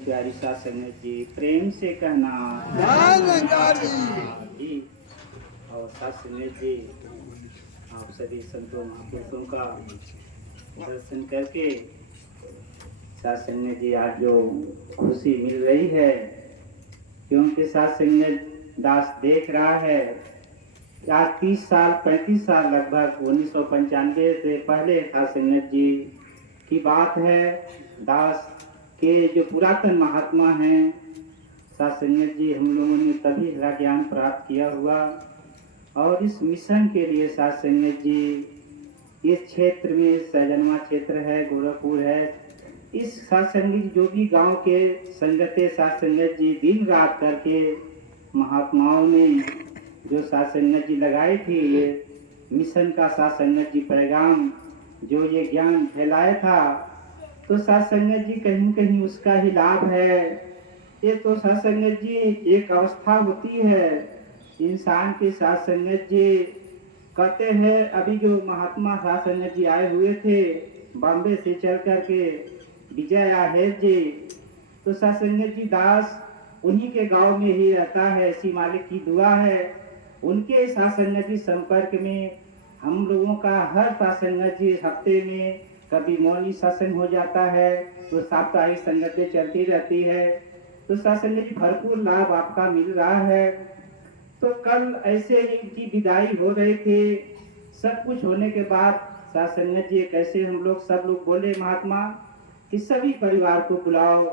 प्यारी साथ संगत जी प्रेम से कहना जी। और साथ संगत जी आप सभी संतों महापुरुषों का दर्शन करके साथ संगत जी आज जो खुशी मिल रही है, क्योंकि साथ संगत दास देख रहा है आज 30 साल 35 साल लगभग 1995 से पहले साथ संगत जी की बात है। दास के जो पुरातन महात्मा हैं साथ संगत जी, हम लोगों ने तभी हरा ज्ञान प्राप्त किया हुआ और इस मिशन के लिए साथ संगत जी इस क्षेत्र में सहजनवा क्षेत्र है, गोरखपुर है, इस साथ संगत जो भी गांव के संगते साथ संगत जी दिन रात करके महात्माओं ने जो साथ संगत जी लगाई थी, ये मिशन का साथ संगत जी पैगाम जो ये ज्ञान फैलाया था, तो साथ संगत जी कहीं कहीं उसका ही लाभ है। ये तो साथ संगत जी एक अवस्था होती है इंसान के। साथ संगत जी कहते हैं अभी जो महात्मा साथ संगत जी आए हुए थे बॉम्बे से चल करके, विजय आहेर जी, तो साथ संगत जी दास उन्हीं के गांव में ही रहता है, ऐसी मालिक की दुआ है। उनके साथ संगत जी संपर्क में हम लोगों का हर साथ संगत जी हफ्ते में कभी मौनी सत्संग हो जाता है, तो साप्ताहिक संगतें चलती रहती है, तो साथ संगत जी भरपूर लाभ आपका मिल रहा है। तो कल ऐसे ही की विदाई हो रहे थे, सब कुछ होने के बाद साथ संगत जी कैसे हम लोग सब लोग बोले महात्मा कि सभी परिवार को बुलाओ,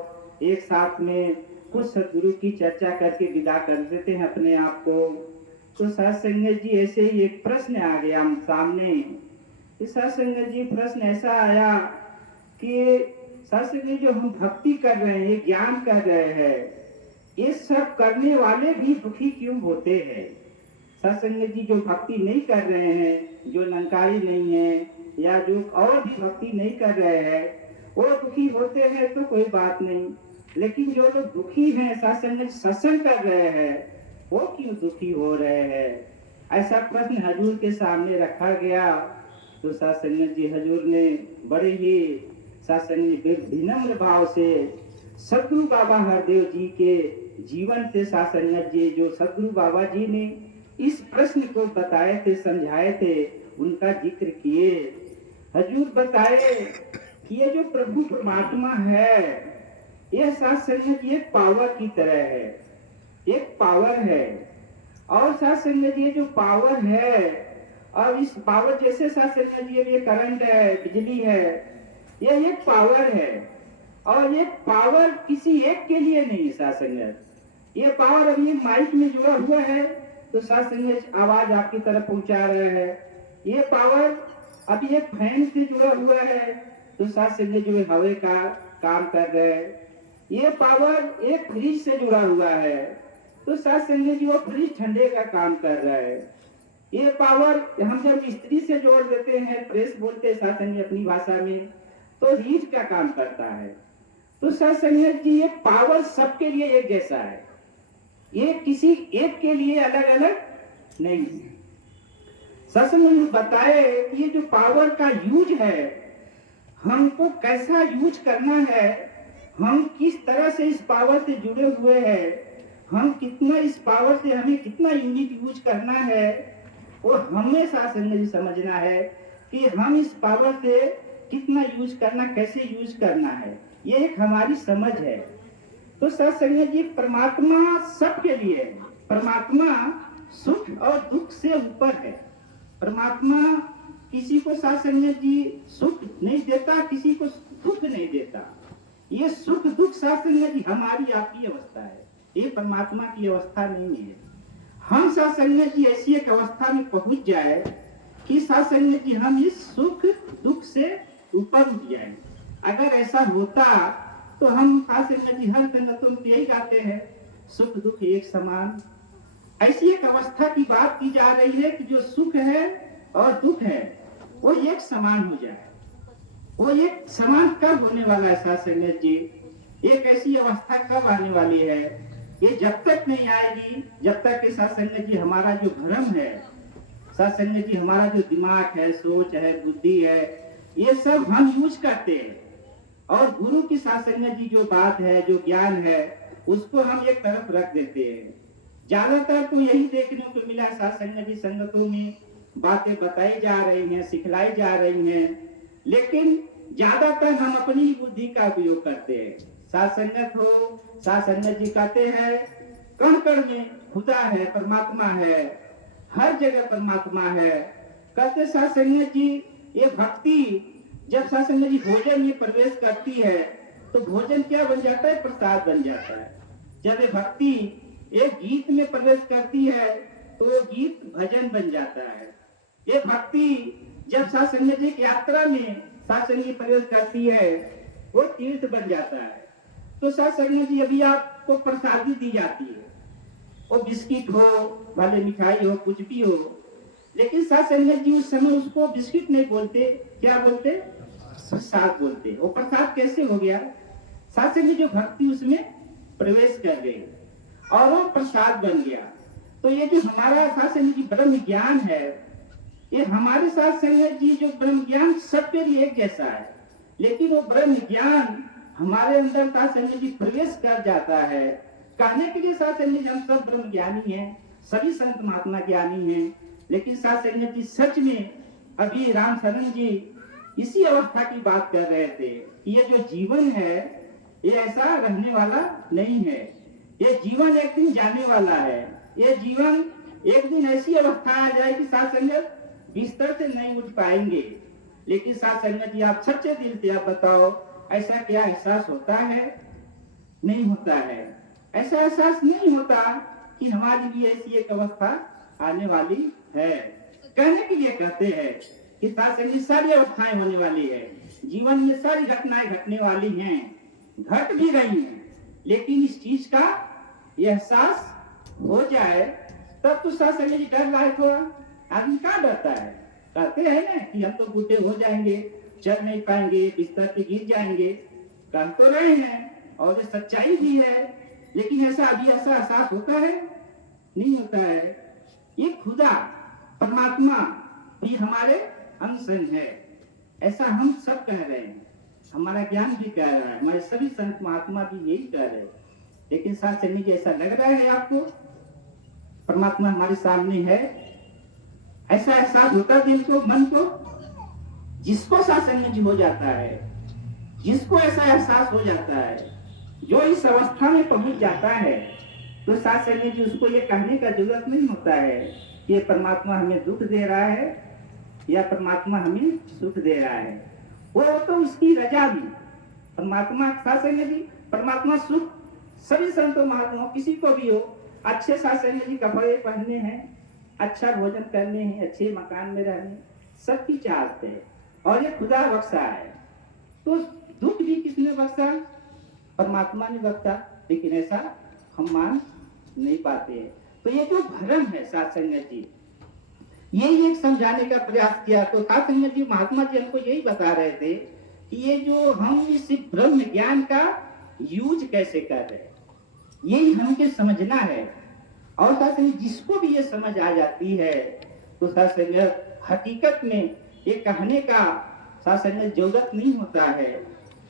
एक साथ में कुछ सदगुरु की चर्चा करके विदा कर देते हैं अपने आप को। तो साथ संगत जी ऐसे ही एक प्रश्न आ गया हम सामने। साथ संगत जी प्रश्न ऐसा आया कि साथ संगत जो हम भक्ति कर रहे हैं, ज्ञान कर रहे हैं, ये सब करने वाले भी दुखी क्यों होते हैं? साथ संगत जी जो भक्ति नहीं कर रहे हैं, जो निरंकारी नहीं है या जो और भी भक्ति नहीं कर रहे हैं, वो दुखी होते हैं तो कोई बात नहीं, लेकिन जो लोग दुखी हैं साथ संगत सत्संग कर रहे हैं, वो क्यों दुखी हो रहे हैं? ऐसा प्रश्न हजूर के सामने रखा गया। तो साथ संगत जी हजूर ने बड़े ही साथ संगत विनम्र भाव से सदगुरु बाबा हरदेव जी के जीवन से साथ संगत जी जो सदगुरु बाबा जी ने इस प्रश्न को बताए थे, समझाए थे, उनका जिक्र किए। हजूर बताए कि ये जो प्रभु परमात्मा है, यह साथ संगत जी एक पावर की तरह है, एक पावर है। और साथ संगत ये जो पावर है, और इस पावर जैसे साथ संगत ये करंट है, बिजली है, यह एक पावर है। और ये पावर किसी एक के लिए नहीं साथ संगत, ये पावर अभी माइक में जुड़ा हुआ है तो साथ संगत आवाज आपकी तरफ पहुंचा रहे हैं। ये पावर अभी एक फैन से जुड़ा हुआ है तो साथ संगत जो हवा का काम कर रहे हैं। ये पावर एक फ्रिज से जुड़ा हुआ है तो साथ संगत जी वो फ्रिज ठंडे का काम कर रहा है। ये पावर हम जब स्त्री से जोड़ देते हैं, प्रेस बोलते हैं साथ संगत अपनी भाषा में, तो हीट का काम करता है। तो साथ संगत जी ये पावर सबके लिए एक जैसा है, ये किसी एक के लिए अलग अलग नहीं है। साथ संगत बताए कि ये जो पावर का यूज है, हमको कैसा यूज करना है, हम किस तरह से इस पावर से जुड़े हुए हैं, हम कितना इस पावर से हमें कितना यूनिट यूज करना है, वो हमें साथ संगत जी समझना है कि हम इस पावर से कितना यूज करना, कैसे यूज करना है, ये एक हमारी समझ है। तो साथ संगत जी परमात्मा सबके लिए है, परमात्मा सुख और दुख से ऊपर है। परमात्मा किसी को साथ संगत जी सुख नहीं देता, किसी को दुख नहीं देता। ये सुख दुख साथ संगत जी हमारी आपकी अवस्था है, ये परमात्मा की अवस्था नहीं है। हम साथ संगत जी ऐसी एक अवस्था में पहुंच जाए कि साथ संगत जी हम इस सुख दुख से ऊपर उठ जाए। अगर ऐसा होता तो हम साथ संगत जी हर संगतों में यही गाते हैं, सुख दुख एक समान। ऐसी एक अवस्था की बात की जा रही है कि जो सुख है और दुख है वो एक समान हो जाए। वो एक समान कब होने वाला है साथ संगत जी? एक ऐसी अवस्था कब आने वाली है? ये जब तक नहीं आएगी जब तक कि साथ संगत जी हमारा जो भ्रम है, साथ संगत जी हमारा जो दिमाग है, सोच है, बुद्धि है, ये सब हम यूज करते हैं। और गुरु की साथ संगत जी जो बात है, जो ज्ञान है, उसको हम एक तरफ रख देते हैं। ज्यादातर तो यही देखने को मिला साथ संगत जी संगतों में, बातें बताई जा रही हैं, सिखलाई जा रही हैं, लेकिन ज्यादातर हम अपनी बुद्धि का उपयोग करते हैं। साथ संगत हो, साथ संगत जी कहते हैं कण कण में खुदा है, परमात्मा है, हर जगह परमात्मा है। कहते साथ संगत जी ये भक्ति जब साथ संगत जी भोजन में प्रवेश करती है तो भोजन क्या बन जाता है? प्रसाद बन जाता है। जब ये भक्ति एक गीत में प्रवेश करती है तो वो गीत भजन बन जाता है। ये भक्ति जब साथ संगत जी की यात्रा में साथ संगत जी प्रवेश करती है वो तीर्थ बन जाता है। तो साथ संगत जी अभी आपको प्रसादी दी जाती है, वो बिस्किट हो, भले मिठाई हो, कुछ भी हो, लेकिन साथ संगत जी उस समय उसको बिस्किट नहीं बोलते, क्या बोलते? प्रसाद बोलते। वो प्रसाद कैसे हो गया? साथ संगत जो भक्ति उसमें प्रवेश कर गई और वो प्रसाद बन गया। तो ये जो हमारा साथ संगत जी ब्रह्म ज्ञान है, ये हमारे साथ संगत जी जो ब्रह्म ज्ञान सबके लिए एक जैसा है, लेकिन वो ब्रह्म ज्ञान हमारे अंदर साथ संगत जी प्रवेश कर जाता है। कहने के लिए साथ संगत जी हम सब ब्रह्म ज्ञानी हैं, सभी संत महात्मा ज्ञानी हैं, लेकिन साथ संगत जी सच में अभी राम शरण जी इसी अवस्था की बात कर रहे थे कि ये जो जीवन है ये ऐसा रहने वाला नहीं है। ये जीवन एक दिन जाने वाला है। ये जीवन एक दिन ऐसी अवस्था आ जाएगी साथ संगत बिस्तर से नहीं उठ पाएंगे। लेकिन साथ संगत जी आप सच्चे दिल से आप बताओ, ऐसा क्या एहसास होता है? नहीं होता है। ऐसा एहसास नहीं होता कि हमारी भी ऐसी एक अवस्था आने वाली है। कहने के लिए कहते हैं कि साथ संगत सारी अवस्थाएं होने वाली है, जीवन में सारी घटनाएं घटने वाली हैं, घट भी रही हैं, लेकिन इस चीज का एहसास हो जाए तब तो साथ संगत जी डर रहा है थोड़ा। आदमी क्या डरता है? कहते हैं ना कि हम तो बूढ़े हो जाएंगे, चल नहीं पाएंगे, बिस्तर पे गिर जाएंगे, कह तो रहे हैं और ये सच्चाई भी है, लेकिन ऐसा अभी ऐसा एहसास होता है? नहीं होता है। ये खुदा परमात्मा भी हमारे अंश है, ऐसा हम सब कह रहे हैं, हमारा ज्ञान भी कह रहा है, हमारे सभी संत महात्मा भी यही कह रहे हैं। लेकिन साथ चलने की ऐसा लग रहा है आपको परमात्मा हमारे सामने है? ऐसा एहसास होता दिल को, मन को? जिसको साथ संगत जी हो जाता है, जिसको ऐसा एहसास हो जाता है, जो इस अवस्था में पहुंच जाता है, तो साथ संगत जी उसको ये कहने का जरूरत नहीं होता है कि ये परमात्मा हमें दुख दे रहा है या परमात्मा हमें सुख दे रहा है। वो तो उसकी रजा भी परमात्मा साथ संगत जी, परमात्मा सुख सभी संतों महात्माओं किसी को भी हो, अच्छे साथ संगत जी कपड़े पहनने हैं, अच्छा भोजन करने हैं, अच्छे मकान में रहने, सबकी चाहते हैं और ये खुदा बख्शा है। तो दुख भी किसने बख्शा? परमात्मा ने बख्शा, लेकिन ऐसा हम मान नहीं पाते हैं। तो ये जो भ्रम है साथ संगत जी, यही एक समझाने का प्रयास किया। तो साथ संगत जी महात्मा जी हमको यही बता रहे थे कि ये जो हम इस ब्रह्म ज्ञान का यूज कैसे कर रहे हैं, यही हमके समझना है। और साथ संगत जिसको भी ये समझ आ जाती है तो साथ संगत हकीकत में ये कहने का साथ संगत जरूरत नहीं होता है।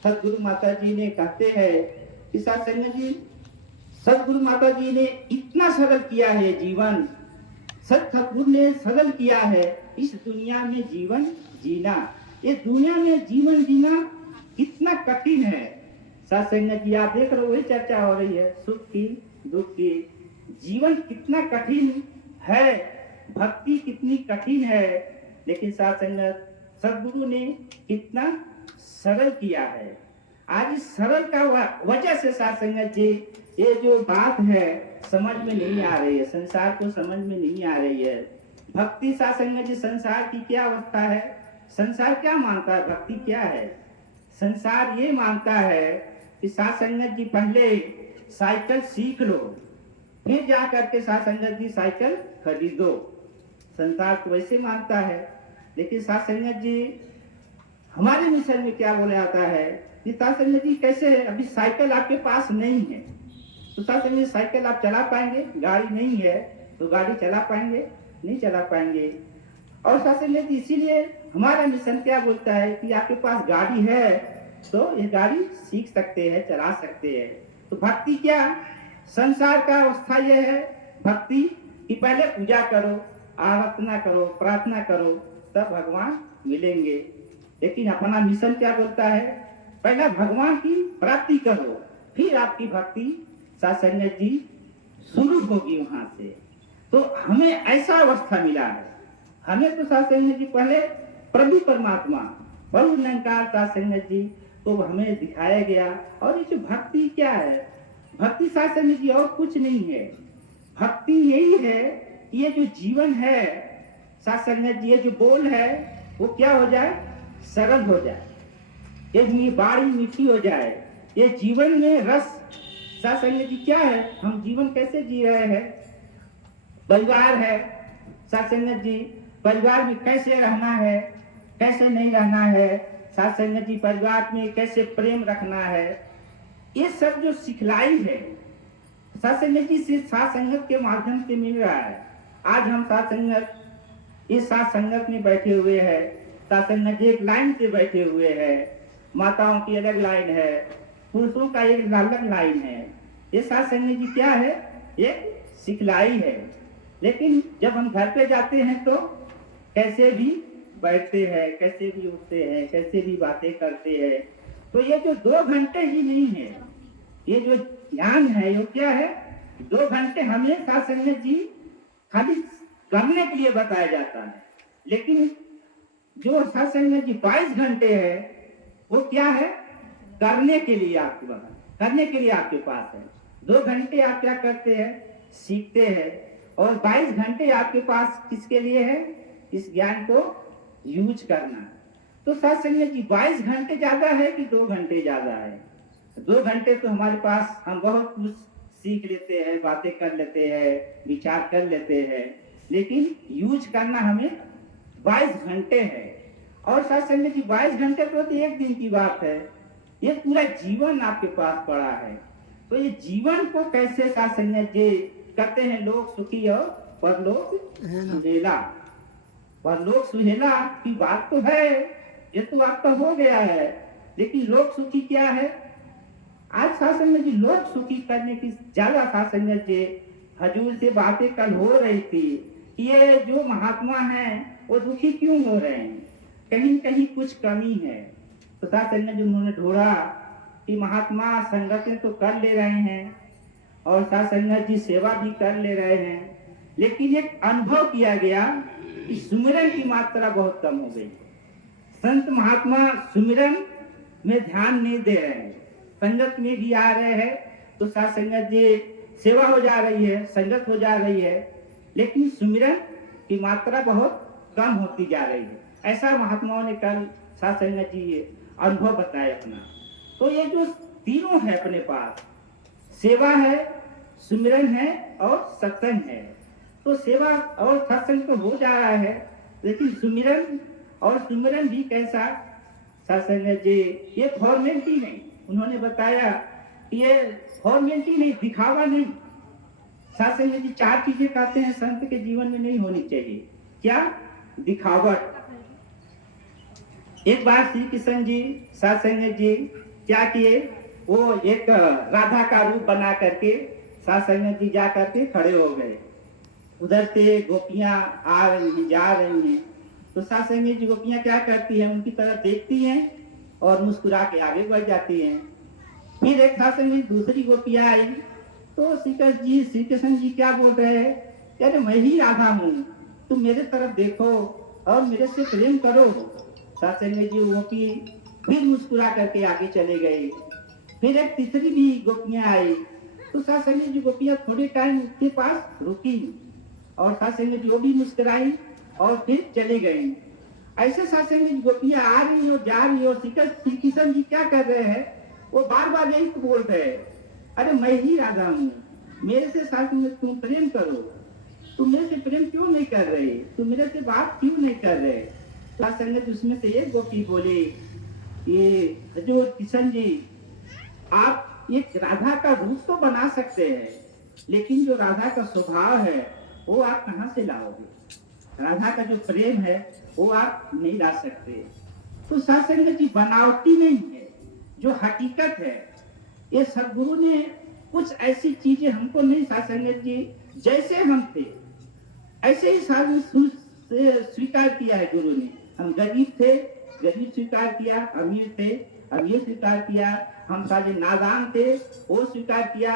सदगुरु माता जी ने कहते हैं कि साथ संगत जी, सदगुरु माता जी ने इतना सरल किया है जीवन, सदगुरु ने सरल किया है इस दुनिया में जीवन जीना। ये दुनिया में जीवन जीना कितना कठिन है साथ संगत जी, आप देख रहे हो, वही चर्चा हो रही है, सुख की दुख की, जीवन कितना कठिन है, भक्ति कितनी कठिन है, लेकिन साथ संगत सदगुरु ने कितना सरल किया है। आज इस सरल का वजह से साथ संगत जी ये जो बात है समझ में नहीं आ रही है, संसार को समझ में नहीं आ रही है। भक्ति साथ संगत जी संसार की क्या अवस्था है? संसार क्या मानता है? भक्ति क्या है? संसार ये मानता है कि साथ संगत जी पहले साइकिल सीख लो, फिर जा करके साथ संगत जी साइकिल खरीदो। संसार तो वैसे मानता है, लेकिन साथ संगत जी हमारे मिशन में क्या बोला जाता है कि साथ संगत जी कैसे है, अभी साइकिल आपके पास नहीं है तो साथ संगत जी साइकिल आप चला पाएंगे? गाड़ी नहीं है तो गाड़ी चला पाएंगे? नहीं चला पाएंगे। और साथ संगत जी इसीलिए हमारा मिशन क्या बोलता है कि आपके पास गाड़ी है तो ये गाड़ी सीख सकते हैं, चला सकते हैं। तो भक्ति क्या, संसार का अवस्था यह है भक्ति कि पहले पूजा करो, आराधना करो, प्रार्थना करो, तब भगवान मिलेंगे। लेकिन अपना मिशन क्या बोलता है, पहला भगवान की प्राप्ति करो, फिर आपकी भक्ति सत्संग जी शुरू होगी वहां से। तो हमें ऐसा अवस्था मिला है, हमें तो सत्संग जी पहले प्रभु परमात्मा बहु निरंकार सत्संग जी तो हमें दिखाया गया। और ये जो भक्ति क्या है, भक्ति सत्संग जी और कुछ नहीं है, भक्ति यही है कि ये जो जीवन है सत्संग जी, ये जो बोल है वो क्या हो जाए, सरल हो जाए, ये बाड़ी मीठी हो जाए, ये जीवन में रस। सत्संग जी क्या है, हम जीवन कैसे जी रहे हैं, परिवार है सत्संग जी, परिवार में कैसे रहना है, कैसे नहीं रहना है, सत्संग जी परिवार में कैसे प्रेम रखना है, ये सब जो सिखलाई है सत्संग जी से सत्संगत के माध्यम से मिल रहा है। आज हम सत्संगत इस सत्संगत में बैठे हुए हैं, सत्संग जी एक लाइन से बैठे हुए हैं, माताओं की अलग लाइन है, पुरुषों का एक अलग लाइन है। ये सत्संग जी क्या है, एक सिखलाई है। लेकिन जब हम घर पे जाते हैं तो कैसे भी बैठते हैं, कैसे भी उठते हैं, कैसे भी बातें करते हैं। तो ये जो 2 घंटे ही नहीं है, ये जो ध्यान है ये क्या है, 2 घंटे हमें सत्संग जी खाली करने के लिए बताया जाता है। लेकिन जो सत्संग जी 22 घंटे है वो क्या है, करने के लिए आपके पास, करने के लिए आपके पास है। 2 घंटे आप क्या करते हैं, सीखते हैं, और 22 घंटे आपके पास किसके लिए है, इस ज्ञान को यूज करना। तो सत्संग जी 22 घंटे ज्यादा है कि 2 घंटे ज्यादा है? 2 घंटे तो हमारे पास हम बहुत कुछ सीख लेते हैं, बातें कर लेते हैं, विचार कर लेते हैं, लेकिन यूज करना हमें 22 घंटे है। और सत्संग जी 22 घंटे तो एक दिन की बात है, ये पूरा जीवन आपके पास पड़ा है। तो ये जीवन को कैसे सत्संग जी कहते हैं, लोग सुखी और परलोक सुहेला। परलोक सुहेला की बात तो है, ये तो आपका हो गया है, लेकिन लोक सुखी क्या है? आज सत्संग जी लोक सुखी करने की ज्यादा सत्संग जी हजूर से बातें कल हो रही थी, ये जो महात्मा हैं वो दुखी क्यों हो रहे हैं, कहीं कहीं कुछ कमी है। तो सत्संग जी उन्होंने ढूंढा कि महात्मा संगठन तो कर ले रहे हैं और सत्संग जी सेवा भी कर ले रहे हैं, लेकिन एक अनुभव किया गया कि सुमिरन की मात्रा बहुत कम हो गई। संत महात्मा सुमिरन में ध्यान नहीं दे रहे हैं, संगत में भी आ रहे हैं तो सत्संग जी सेवा हो जा रही है, संगत हो जा रही है, लेकिन सुमिरन की मात्रा बहुत कम होती जा रही है। ऐसा महात्माओं ने कल सत्संग जी अनुभव बताया अपना। तो ये जो तीनों है अपने पास, सेवा है, सुमिरन है और सत्संग है। तो सेवा और सत्संग तो हो जा रहा है, लेकिन सुमिरन और सुमिरन भी कैसा, सत्संग जी ये फॉर्मेलिटी नहीं, उन्होंने बताया ये फॉर्मेलिटी नहीं, दिखावा नहीं। सत्संग जी 4 चीजें कहते हैं संत के जीवन में नहीं होनी चाहिए। क्या? दिखावट। एक बार श्री कृष्ण जी सत्संग जी क्या किए, वो एक राधा का रूप बना करके सत्संग जी जा करके खड़े हो गए। उधर से गोपियां आ रही हैं, जा रही हैं, तो सत्संग जी गोपियां क्या करती हैं, उनकी तरफ देखती हैं और मुस्कुरा के आगे बढ़ जाती हैं। फिर एक सत्संग जी दूसरी गोपियां आई तो श्री कृष्ण जी क्या बोल रहे हैं, अरे मैं ही राधा हूँ, तुम मेरे तरफ देखो और मेरे से प्रेम करो। सत्संग जी गोपी फिर मुस्कुरा करके आगे चले गए। फिर एक तीसरी भी गोपियां आई तो सत्संग जी गोपियां थोड़े टाइम के पास रुकी और सत्संग जी वो भी मुस्कुराई और फिर चले गई। ऐसे सत्संग जी गोपियां आ रही और जा रही और श्री कृष्ण जी क्या कर रहे हैं, वो बार बार यही बोल रहे हैं, अरे मैं ही राधा हूँ, मेरे से सत्संग तुम प्रेम करो, तुम मेरे से प्रेम क्यों नहीं कर रहे, तुम मेरे से बात क्यों नहीं कर रहे। सत्संग उसमें से एक गोपी बोली, ये हजूर कृष्ण जी आप एक राधा का रूप तो बना सकते हैं, लेकिन जो राधा का स्वभाव है वो आप कहाँ से लाओगे, राधा का जो प्रेम है वो आप नहीं ला सकते। तो सत्संग जी बनावटी नहीं है, जो हकीकत है, ये सदगुरु ने कुछ ऐसी चीजें हमको नहीं साथ संगत जी, जैसे हम थे ऐसे ही स्वीकार किया है गुरु ने। हम गरीब थे, गरीब स्वीकार किया, अमीर थे, अमीर स्वीकार किया, हम सारे नादान थे, वो स्वीकार किया,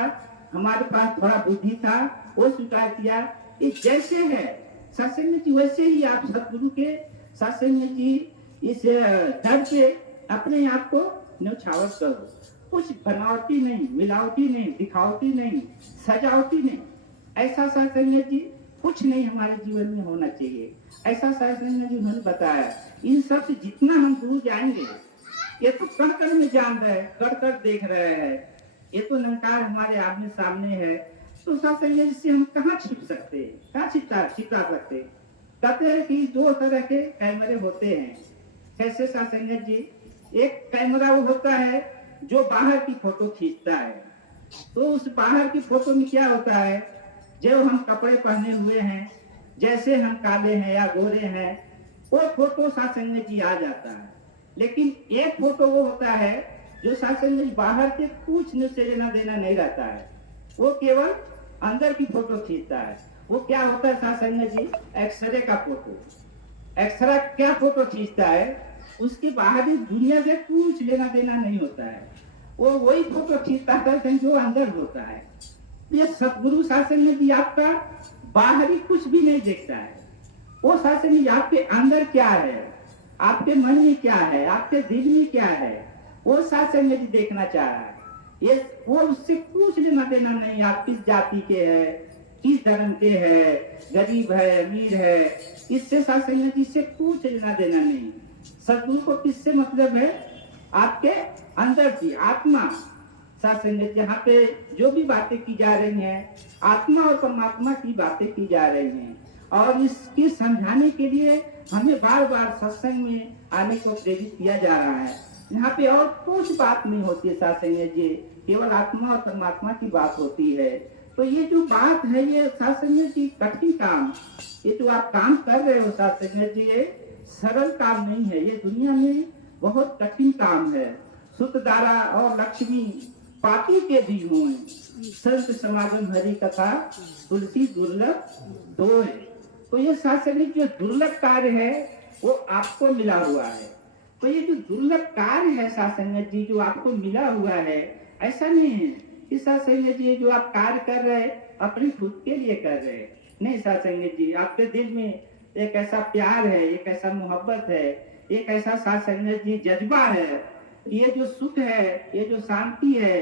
हमारे पास थोड़ा बुद्धि था, वो स्वीकार किया। ये जैसे है सत्संग जी, वैसे ही आप सदगुरु के सत्संग जी इस दर पे अपने आप को न्यौछावर करो। कुछ बनावटी नहीं, मिलावटी नहीं, दिखावटी नहीं, सजावटी नहीं, ऐसा सत्संग जी कुछ नहीं हमारे जीवन में होना चाहिए। ऐसा सत्संग जी उन्होंने बताया। इन सब से जितना हम दूर जाएंगे, ये तो कण कण में जान रहे हैं, कण कण देख रहे हैं, ये तो निरंकार हमारे आमने सामने है। तो सत्संग से हम कहाँ छिप सकते हैं, कहाँ छिपा सकते। कहते हैं कि दो तरह के कैमरे होते हैं। कैसे सत्संग जी? एक कैमरा वो होता है जो बाहर की फोटो खींचता है। तो उस बाहर की फोटो में क्या होता है, जब हम कपड़े पहने हुए हैं, जैसे हम काले हैं या गोरे हैं, वो फोटो सत्संग जी आ जाता है। लेकिन एक फोटो वो होता है जो सत्संग जी बाहर के कुछ से लेना देना नहीं रहता है, वो केवल अंदर की फोटो खींचता है। वो क्या होता है सत्संग जी? एक्सरे का फोटो। एक्सरे क्या फोटो खींचता है, उसकी बाहरी दुनिया से कुछ लेना देना नहीं होता है, वो वही फोटो खींचता है जो अंदर होता है। ये सतगुरु शासन में भी आपका बाहरी कुछ भी नहीं देखता है, वो शासन में आपके अंदर क्या है, आपके मन में क्या है, आपके दिल में क्या है, वो शासन में भी देखना चाह रहा है। ये वो उससे कुछ लेना देना नहीं, आप किस जाति के हैं, किस धर्म के हैं, गरीब है, अमीर है, इससे शासन में इससे कुछ लेना देना नहीं। सतगुरु को किससे मतलब है? आपके अंदर की आत्मा। सत्संग जहाँ पे जो भी बातें की जा रही हैं, आत्मा और परमात्मा की बातें की जा रही हैं, और इसकी समझाने के लिए हमें बार बार सत्संग में आने को प्रेरित किया जा रहा है। यहाँ पे और कुछ बात नहीं होती है सत्संग जी, केवल आत्मा और परमात्मा की बात होती है। तो ये जो बात है, ये सत्संग जी कठिन काम, ये जो आप काम कर रहे हो सत्संग जी, ये सरल काम नहीं है, ये दुनिया में बहुत कठिन काम है। सुतदारा और लक्ष्मी पापी के भी हों, संत समागम हरि कथा तुलसी दुर्लभ दो है। तो ये शासनिक जो दुर्लभ कार्य है वो आपको मिला हुआ है। तो ये जो दुर्लभ कार्य है शासन जी जो आपको मिला हुआ है, ऐसा नहीं है कि शासन जी जो आप कार्य कर रहे हैं अपने खुद के लिए कर रहे हैं, नहीं शासन जी, आपके दिल में एक ऐसा प्यार है, एक ऐसा मोहब्बत है, एक ऐसा शासन जी जज्बा है। ये जो सुख है, ये जो शांति है,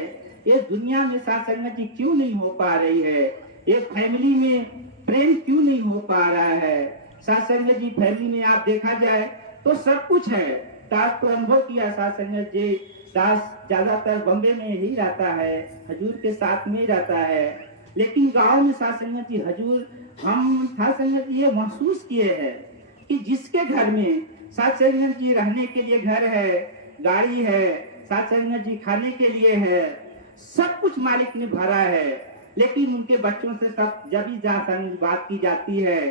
ये दुनिया में शासन जी क्यों नहीं हो पा रही है? ये फैमिली में प्रेम क्यों नहीं हो पा रहा है? शासन जी फैमिली में आप देखा जाए तो सब कुछ है। दास तो अनुभव किया शासन जी, दास ज्यादातर बॉम्बे में ही रहता है, हजूर के साथ में ही रहता है, लेकिन गांव में शासन जी हजूर हम शासन जी ये महसूस किए हैं कि जिसके घर में शासन जी रहने के लिए घर है, गाड़ी है, शासन जी खाने के लिए है, सब कुछ मालिक ने भरा है, लेकिन उनके बच्चों से सब जब भी बात की जाती है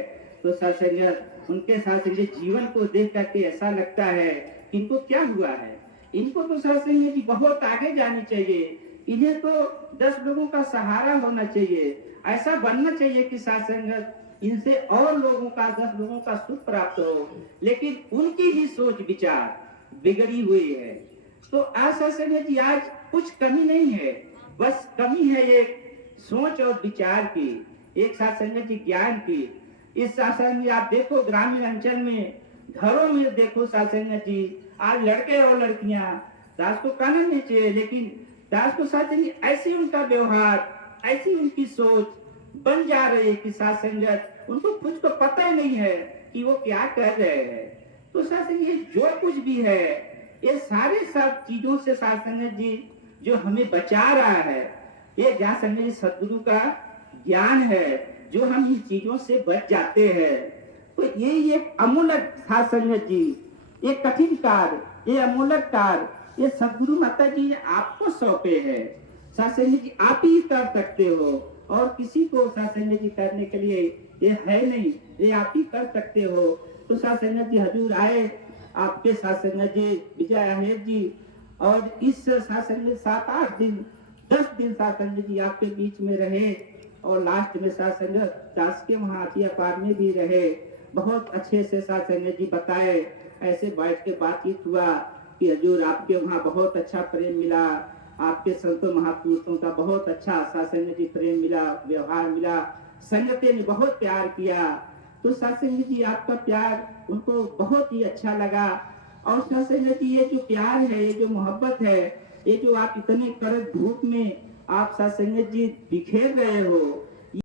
तो सत्संग उनके साथ जीवन को देख करके ऐसा लगता है कि इनको क्या हुआ है, इनको तो सत्संग जी बहुत आगे जानी चाहिए, इन्हें तो 10 लोगों का सहारा होना चाहिए, ऐसा बनना चाहिए कि सत्संग इनसे और लोगों का 10 लोगों का सुख प्राप्त हो। लेकिन उनकी ही सोच विचार बिगड़ी हुई है। तो आज सत्संग जी आज कुछ कमी नहीं है, बस कमी है एक सोच और विचार की, एक सत्संग जी ज्ञान की। इस सत्संग जी आप देखो ग्रामीण अंचल में, घरों में देखो सत्संग जी, आज लड़के और लड़कियां दास को कहना नहीं चाहिए, लेकिन दास को सत्संग जी ऐसी उनका व्यवहार, ऐसी उनकी सोच बन जा रही है कि सत्संगत उनको खुद को पता ही नहीं है कि वो क्या कर रहे हैं। तो सत्संग ये जो कुछ भी है, ये सारे सब चीजों से सत्संग जी जो हमें बचा रहा है, ये सत्संग जी सदगुरु का ज्ञान है, जो हम इन चीजों से बच जाते हैं। तो ये अमूलक सत्संग जी, ये कठिन कार्य, ये अमूलक कार्य, ये सदगुरु माता जी आपको सौंपे है। सत्संग जी आप ही कर सकते हो, और किसी को सत्संग जी करने के लिए ये है नहीं, ये आप ही कर सकते हो। तो सत्संग जी हजूर आए, आपके सत्संग जी विजय आहेर जी और इस शासन में 7-8 दिन 10 दिन शासन जी आपके बीच में रहे और लास्ट में शासन दास के वहाँ हाथिया पार में भी रहे। बहुत अच्छे से शासन जी बताए, ऐसे बैठ के बातचीत हुआ कि हजूर आपके वहाँ बहुत अच्छा प्रेम मिला, आपके संतों महापुरुषों का बहुत अच्छा शासन जी प्रेम मिला, व्यवहार मिला, संगतें ने बहुत प्यार किया। तो शासन जी आपका प्यार उनको बहुत ही अच्छा लगा। और शासन जी ये जो प्यार है, ये जो मोहब्बत है, ये जो आप इतने कड़क धूप में आप शासन जी बिखेर रहे हो,